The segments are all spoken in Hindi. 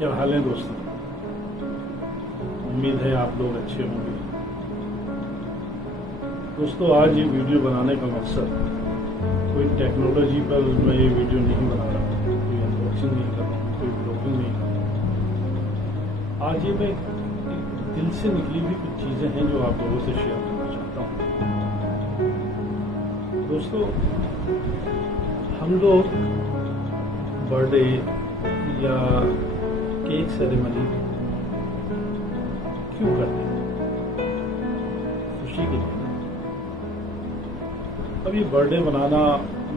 क्या हाल है दोस्तों। उम्मीद है आप लोग अच्छे होंगे। दोस्तों, आज ये वीडियो बनाने का मकसद कोई टेक्नोलॉजी पर मैं ये वीडियो नहीं बना रहा हूँ, कोई अनबॉक्सिंग नहीं कर रहा हूँ, कोई ब्लॉगिंग नहीं कर रहा हूँ। आज ये मैं दिल से निकली हुई कुछ चीज़ें हैं जो आप लोगों से शेयर करना चाहता हूँ। दोस्तों, हम लोग बर्थडे या केक सेरेमनी क्यों करते हैं? खुशी के लिए। अब ये बर्थडे बनाना,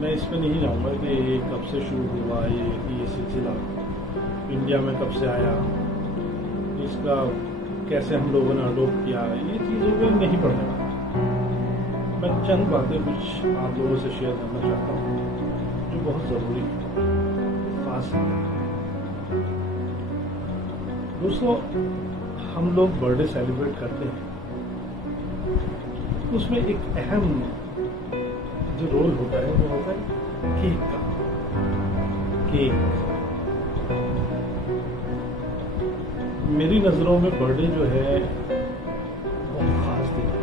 मैं इसमें नहीं जाऊंगा कि ये कब से शुरू हुआ, ये सिलसिला इंडिया में कब से आया, इसका कैसे हम लोगों ने अडोप्ट किया, ये चीज़ों पर नहीं पढ़ने वाला। मैं चंद बातें कुछ आप लोगों से शेयर करना चाहता हूँ जो बहुत ज़रूरी है, खास है। दोस्तों, हम लोग बर्थडे सेलिब्रेट करते हैं, उसमें एक अहम जो रोल होता है वो होता है केक का। केक मेरी नज़रों में बर्थडे जो है बहुत खास दिन है,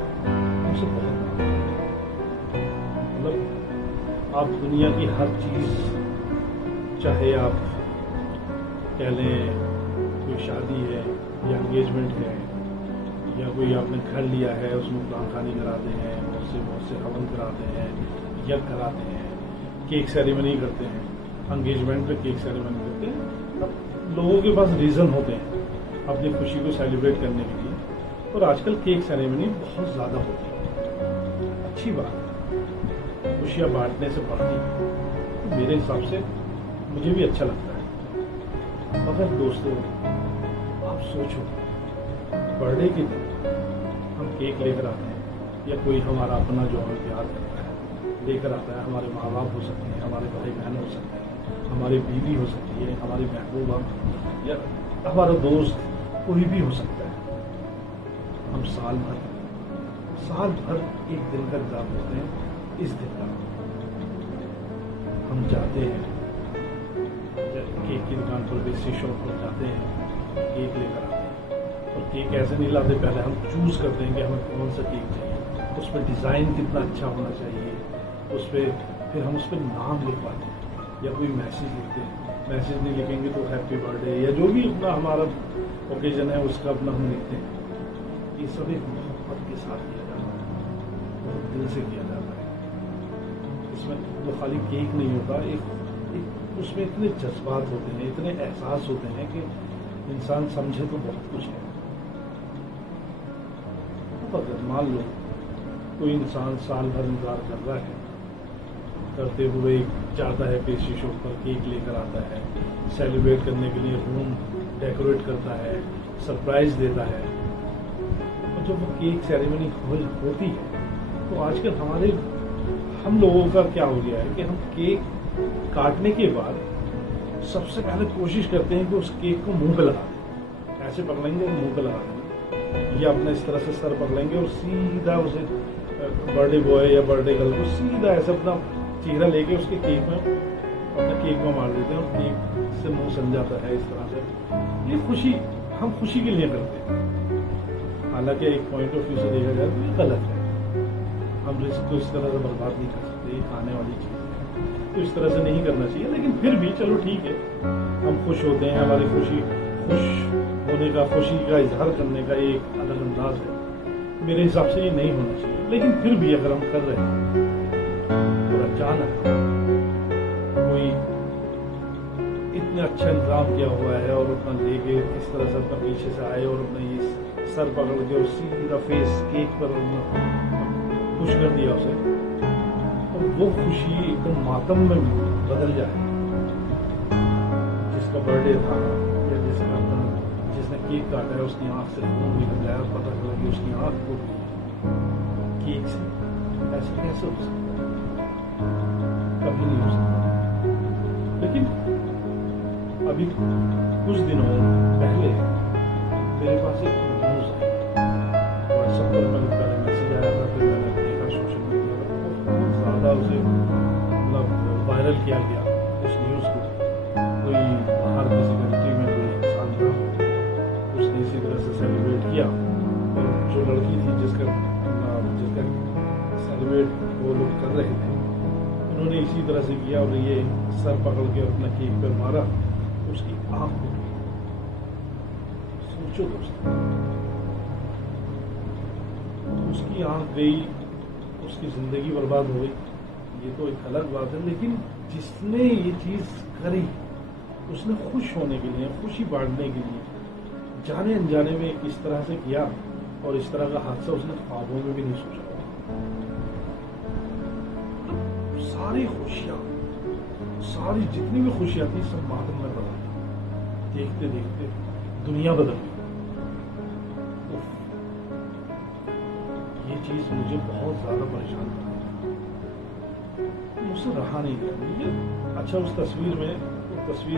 मुझसे बहुत। मतलब आप दुनिया की हर चीज़, चाहे आप कह लें कोई शादी है या एंगेजमेंट है या कोई आपने घर लिया है, उसमें कुरान खानी कराते हैं, बहुत से हवन कराते हैं, यज्ञ कराते हैं, केक सेरेमनी करते हैं, एंगेजमेंट में केक सेरेमनी करते हैं। अब लोगों के पास रीज़न होते हैं अपनी खुशी को सेलिब्रेट करने के लिए, और आजकल केक सेरेमनी बहुत ज़्यादा होती है। अच्छी बात है, खुशियाँ बांटने से बढ़ती है, तो मेरे हिसाब से मुझे भी अच्छा लगता है। मगर दोस्तों, आप सोचो, बर्थडे के दिन हम केक लेकर आते हैं या कोई हमारा अपना जो हमें प्यार करता है लेकर आता है। हमारे माँ बाप हो सकते हैं, हमारे भाई बहन हो सकते हैं, हमारी बीवी हो सकती है, हमारी महबूबा या हमारा दोस्त, कोई भी हो सकता है। हम साल भर एक दिन का इंतजार करते हैं, इस दिन का। हम जाते हैं केक की दुकान पर, बेकरी शॉप पर जाते हैं, केक लेकर आते हैं। और केक ऐसे नहीं लाते, पहले हम चूज करते हैं कि हमें कौन सा केक चाहिए, उस पर डिज़ाइन कितना अच्छा होना चाहिए, उस पर फिर हम उस पर नाम लिखवाते हैं या कोई मैसेज लिखते हैं। मैसेज नहीं लिखेंगे तो हैप्पी बर्थडे या जो भी अपना हमारा ओकेजन है उसका अपना हम लिखते हैं। ये सब एक मोहब्बत के साथ किया जाता है, बहुत दिल से किया जाता है। इसमें तो खाली केक नहीं होता, एक उसमें इतने जज्बात होते हैं, इतने एहसास होते हैं कि इंसान समझे तो बहुत कुछ है। अगर मान लो कोई इंसान साल भर इंतजार कर रहा है, करते हुए जाता है पेस्ट्री शॉप पर, केक लेकर आता है, सेलिब्रेट करने के लिए रूम डेकोरेट करता है, सरप्राइज देता है, और जब वो केक सेरेमनी होती है तो आजकल हम लोगों का क्या हो गया है कि हम केक काटने के बाद सबसे पहले कोशिश करते हैं कि उस केक को मुंह पे लगा दें। ऐसे पकड़ेंगे और मुंह पे लगा देंगे, या अपना इस तरह से सर पकड़ेंगे और सीधा उसे बर्थडे बॉय या बर्थडे गर्ल को सीधा ऐसे अपना चेहरा लेके उसके केक में, अपने केक में मार देते हैं और केक से मुंह सन जाता है इस तरह से। ये खुशी हम खुशी के लिए करते हैं। हालांकि एक पॉइंट ऑफ व्यू से देखा जाए तो ये गलत है। हम रिस्क को इस तरह से बर्बाद नहीं कर सकते, ये खाने वाली चीज़ है, तो इस तरह से नहीं करना चाहिए। लेकिन फिर भी चलो ठीक है, हम खुश होते हैं, हमारी खुश होने का, खुशी का इजहार करने का एक अलग अंदाज है। मेरे हिसाब से ये नहीं होना चाहिए। लेकिन फिर भी अगर हम कर रहे हैं और अचानक कोई इतना अच्छा इंतजाम किया हुआ है और अपना लेके इस तरह से अपना पीछे से आए और अपना ये सर पकड़ के और सीधा फेस केक पर खुश कर दिया उसे, तो वो खुशी एकदम मातम में बदल जाए। जिसका बर्थडे था या जिसने केक काटा है उसकी आंख से खून निकल जाए और पता चला कि उसकी आंख फूट गई केक से, ऐसे कैसे हो सकता है? कभी नहीं हो सकता। लेकिन अभी कुछ दिनों पहले मेरे पास एक न्यूज़ आई, व्हाट्सएप पर मैंने पहले मैसेज आया था, फिर मैंने देखा सोशल मीडिया पर, बहुत ज़्यादा उसे मतलब वायरल किया गया उस न्यूज़ को। कोई बाहर किसी कंट्री में कोई इंसान कर रहे थे, उन्होंने इसी तरह से किया और ये सर पकड़ के अपना केक पर मारा, उसकी आंख खुल गई। सोचो दोस्तों, उसकी आंख गई, उसकी जिंदगी बर्बाद हो गई, ये तो एक अलग बात है। लेकिन जिसने ये चीज करी, उसने खुश होने के लिए, खुशी बांटने के लिए, जाने अनजाने में किस तरह से किया, और इस तरह का हादसा उसने ख्वाबों में भी नहीं सोचा। सारी खुशियां, सारी जितनी भी खुशियां थी, सब बादल में बदल गई। देखते देखते दुनिया बदल गई। ये चीज मुझे बहुत ज्यादा परेशान कर रही थी, मुझसे रहा नहीं गया मुझे। अच्छा, उस तस्वीर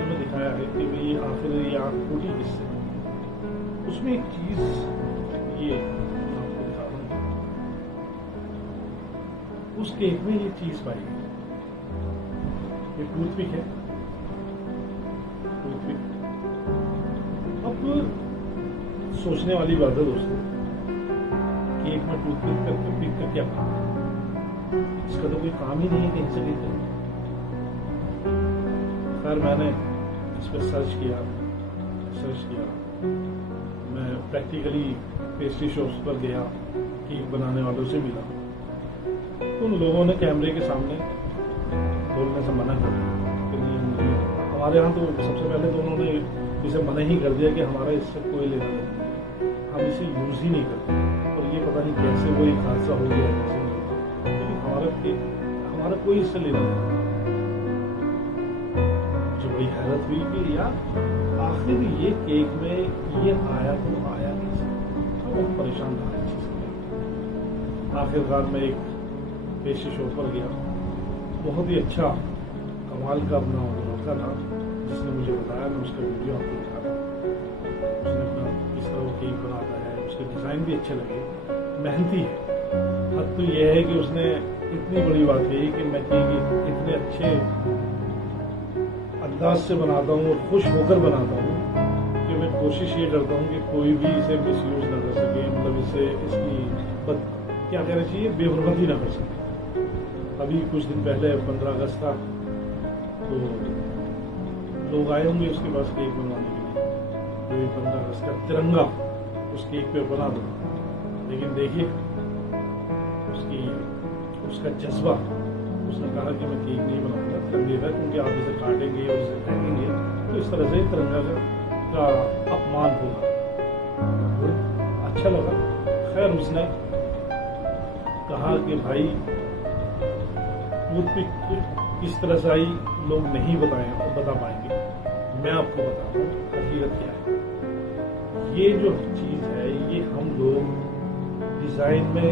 में दिखाया है कि भाई आखिर ये आंख टूटी किससे। उसमें एक चीज ये आपको दिखा रहा हूं, उस केक में ये चीज पाई गई। ये टूथपिक है, टूथपिक। अब सोचने वाली बात है दोस्तों, केक में टूथपिक करके पिक का क्या काम, इसका तो कोई काम ही नहीं है कहीं से लेकर। खैर, मैंने इस पर सर्च किया। मैं प्रैक्टिकली पेस्ट्री शॉप्स पर गया, केक बनाने वालों से मिला। उन लोगों ने कैमरे के सामने बोलने से मना कर दिया कि नहीं, हमारे यहाँ तो सबसे पहले तो उन्होंने इसे मना ही कर दिया कि हमारा इससे कोई लेना देना नहीं, हम इसे यूज ही नहीं करते। और ये पता नहीं कैसे वो एक हादसा हो गया, कैसे नहीं होता, लेकिन हमारा कोई इससे लेना देना। जो बड़ी हैरत हुई कि यार आखिर ये केक में ये आया तो आया कैसे। बहुत परेशान था इस चीज से। आखिरकार मैं एक पेस्ट्री शॉप पर गया, बहुत ही अच्छा कमाल का अपना लड़का था जिसने मुझे बताया। मैं उसका वीडियो आपको दिखा रहा हूँ। उसने अपना किस तरह वो केक बनाता है, उसके डिजाइन भी अच्छे लगे, मेहनती है। हद तो यह है कि उसने इतनी बड़ी बात कही कि मैं केक इतने अच्छे अंदाज से बनाता हूँ और खुश होकर बनाता हूँ कि मैं कोशिश ये करता हूँ कि कोई भी इसे मिसयूज ना कर सके, मतलब इसे इसकी क्या कहना चाहिए, बेहुरमती ना कर सके। अभी कुछ दिन पहले 15 अगस्त था, तो लोग आए होंगे उसके पास केक बनवाने के लिए, जो 15 अगस्त का तिरंगा उस केक पे बना दो। लेकिन देखिए उसका जज्बा, उसने कहा कि मैं केक नहीं बनाऊंगा तिरंगे का, क्योंकि आप इसे काटेंगे और इसे फेंकेंगे तो इस तरह से तिरंगा का अपमान होगा। अच्छा लगा। खैर, उसने कहा कि भाई टूथपिक किस तरह से आई लोग नहीं बता पाएंगे, मैं आपको बता रहा हूँ हकीकत क्या है। ये जो चीज है, ये हम लोग डिजाइन में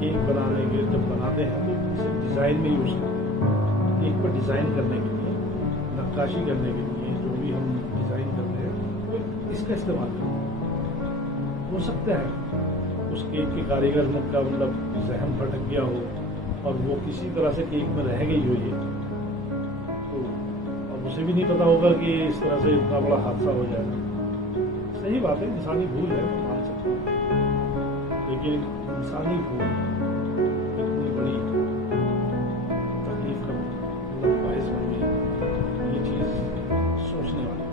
केक बनाने के जब बनाते हैं तो इसे डिजाइन में यूज करते हैं। केक पर डिजाइन करने के लिए, नक्काशी करने के लिए, जो भी हम डिजाइन करते हैं तो इसका इस्तेमाल करते हैं। हो सकता है उस केक के कारीगर का मतलब जहन भटक गया हो और वो किसी तरह से केक में रह गई हो ये, तो अब उसे भी नहीं पता होगा कि इस तरह से इतना बड़ा हादसा हो जाएगा। सही बात है, इंसानी भूल है, मान सकते हैं, लेकिन इंसानी भूल इतनी बड़ी तकलीफ का मतलब बायस बन गई, ये चीज सोचने वाली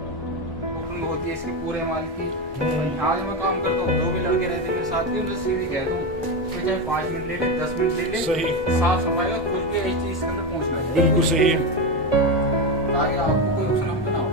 होती है इसके पूरे माल की। आज मैं काम करता हूँ, जो भी लड़के रहते हैं मेरे साथ के, उनसे सीधी कह दूँ चाहे 5 मिनट ले ले, 10 मिनट ले ले, सही साफ सफाई और खुद के इस चीज के अंदर पहुंचना है। बिल्कुल सही है, ताकि आपको कोई नुकसान ना हो।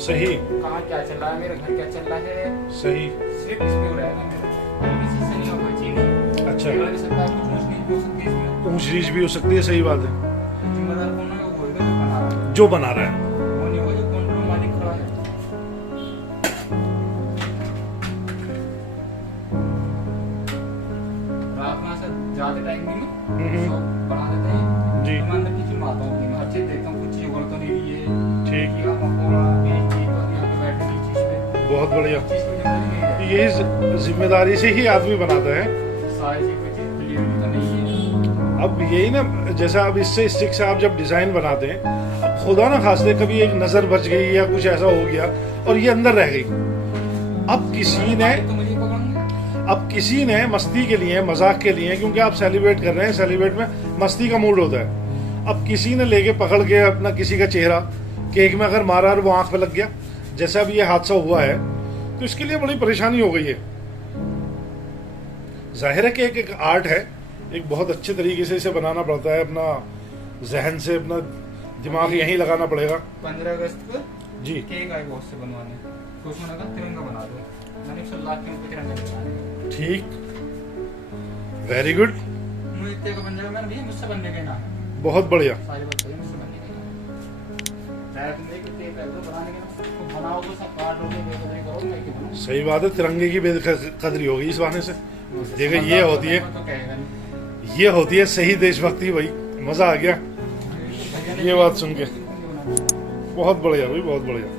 सही कहाँ क्या चल रहा है, मेरे घर क्या चल रहा है, सही सिर्फ इसमें हो रहा है मेरा, किसी से नहीं होगा चीज। अच्छा, हो सकता है कुछ ऊंच नीच भी हो सकती है इसमें, ऊंच नीच भी हो सकती है, सही बात है। जिम्मेदार कौन है, वो होगा जो बना रहा है, जो बना रहा है, वो नहीं होगा जो कंट्रोल मालिक खड़ा है। रात में ऐसा ज्यादा टाइम भी मैं शॉप बना देते हैं जी। तो मैं अंदर की फिल्म आता हूँ अपनी, हर चीज देखता हूँ, कुछ चीज उगल तो नहीं रही है, ठीक। कीड़ा मकोड़ा पेड़ की तो यहाँ पे बैठने की चीज पे बहुत बढ़िया। चीज की जिम्मेदारी नहीं है, ये जिम्मेदारी से ही आदमी बनाता है। सारी चीज कोई चीज क्लियर तो नहीं है। अब यही ना, जैसा अब इससे स्टिक से आप जब डिजाइन बनाते हैं, अब खुदा ना खास्ते कभी एक नजर बच गई या कुछ ऐसा हो गया और ये अंदर रह गई, अब किसी ने तो मुझे पकड़ेंगे, अब किसी ने मस्ती के लिए, मजाक के लिए, क्योंकि आप सेलिब्रेट कर रहे हैं, सेलिब्रेट में मस्ती का मूड होता है, अब किसी ने लेके पकड़ के अपना किसी का चेहरा केक में अगर मारा और वो आंख पे लग गया, जैसा अब ये हादसा हुआ है, तो इसके लिए बड़ी परेशानी हो गई है। जाहिर है कि एक आर्ट है, एक बहुत अच्छे तरीके से इसे बनाना पड़ता है, अपना जहन से अपना दिमाग यहीं लगाना पड़ेगा। 15 अगस्त को जी। केक आए बहुत से बनवाने, तो उसमें लगा तिरंगा बना दो, मैंने 100 लाख के रुपए तिरंगा बनाने, ठीक, वेरी गुड, मुझे इतने का बन जाएगा, मैंने भैया मुझसे बनने के ना है, बहुत बढ़िया। सारी बात सही, मुझसे बनने के ना है, चाहे तुम एक केक कर दो बनाने के ना, तो बनाओ तो सब काटोगे बेकदरी करो, मैं क्यों बनाऊं? सही बात है, तिरंगे की बेकदरी होगी इस बहाने से। देखो ये होती है, तो कहेगा नहीं, ये होती है सही देशभक्ति भाई, मजा आ गया ये बात सुन के। बहुत बढ़िया भाई, बहुत बढ़िया।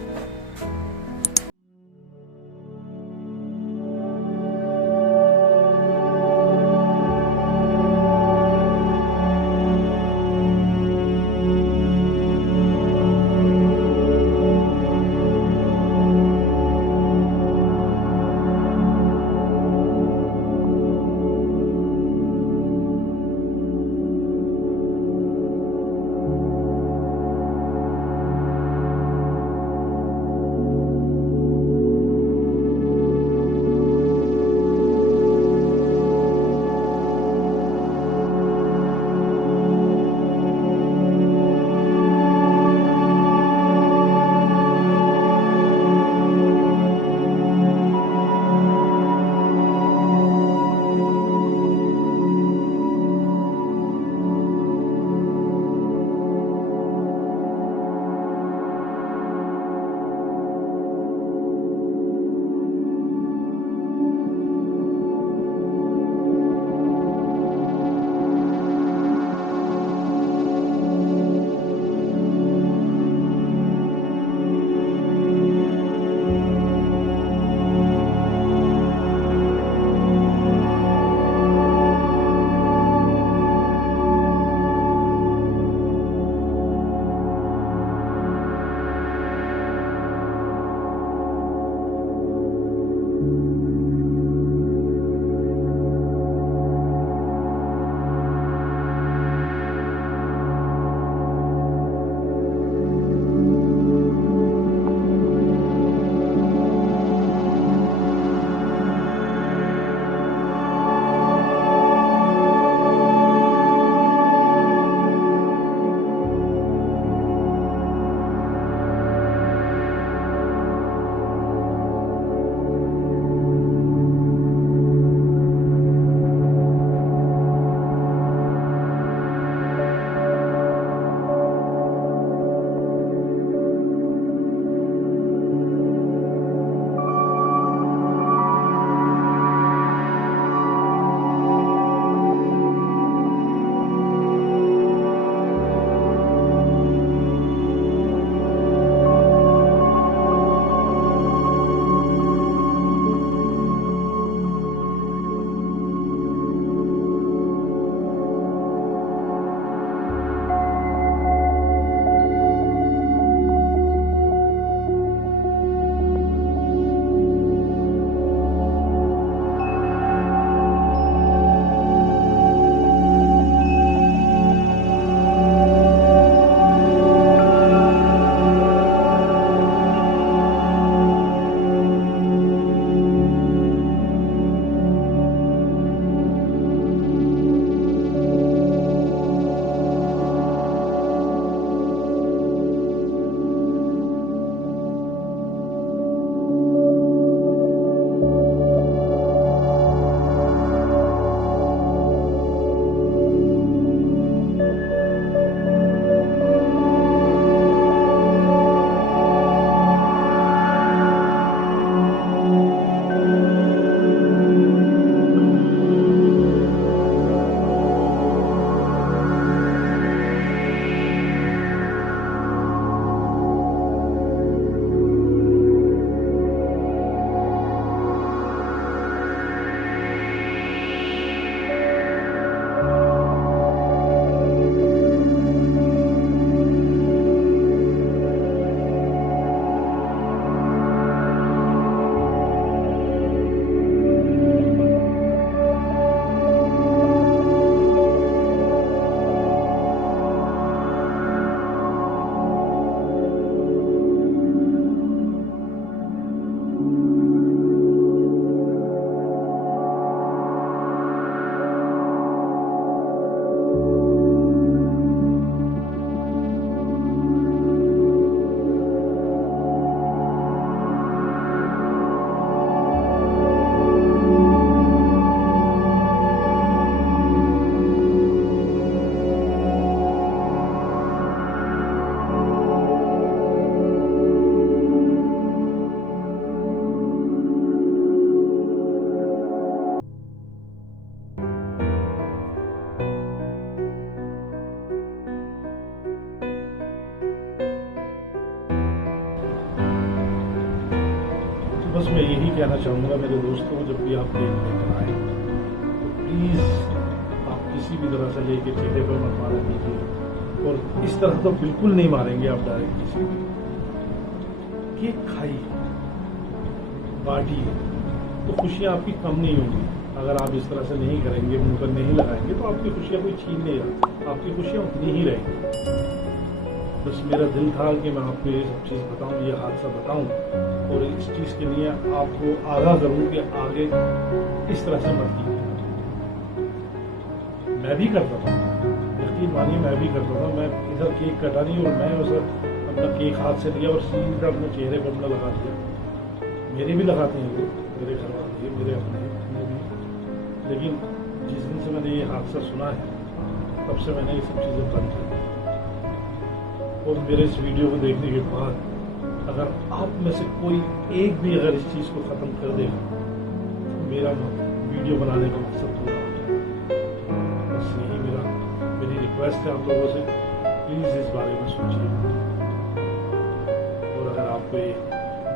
मैं यही कहना चाहूँगा मेरे दोस्तों, जब भी आप केक लेकर आए तो प्लीज़ आप किसी भी तरह से लेके चेहरे पर मत मारा कीजिए, और इस तरह तो बिल्कुल नहीं मारेंगे आप डायरेक्ट किसी को। केक खाइए, बांटिए, तो खुशियाँ आपकी कम नहीं होंगी। अगर आप इस तरह से नहीं करेंगे, मुंह पर नहीं लगाएंगे, तो आपकी खुशियाँ कोई छीन नहीं रहा, आपकी खुशियाँ उतनी ही रहेंगी। बस मेरा दिल था कि मैं आपको ये सब चीज़ बताऊं, ये हादसा बताऊं, और इस चीज़ के लिए आपको आगाह करूं कि आगे इस तरह से मत कीजिए। मैं भी करता था, यकीन मानिए मैं भी करता था। मैं इधर केक कटा नहीं और मैं उधर अपना केक हाथ से लिया और सीधा अपने चेहरे पर अपना लगा दिया। मेरे भी लगाते हैं लोग, मेरे घर वाले, मेरे अपने भी। लेकिन जिस दिन से मैंने ये हादसा सुना है, तब से मैंने ये सब चीज़ें बंद कर दी। और मेरे इस वीडियो को देखने के बाद अगर आप में से कोई एक भी अगर इस चीज़ को ख़त्म कर देगा, तो मेरा वीडियो बनाने का मकसद पूरा हो जाएगा। बस यही मेरी रिक्वेस्ट है आप लोगों से, प्लीज़ इस बारे में सोचिए। और अगर आपको ये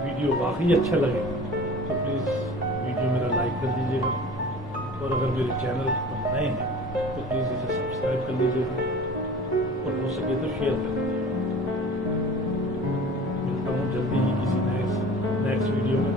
वीडियो वाकई अच्छा लगे तो प्लीज़ वीडियो मेरा लाइक कर दीजिएगा, और अगर मेरे चैनल पर नए हैं तो प्लीज़ इसे सब्सक्राइब कर लीजिएगा, और हो सके तो शेयर कर दीजिएगा। मिलता हूँ जल्दी ही किसी नेक्स्ट वीडियो में।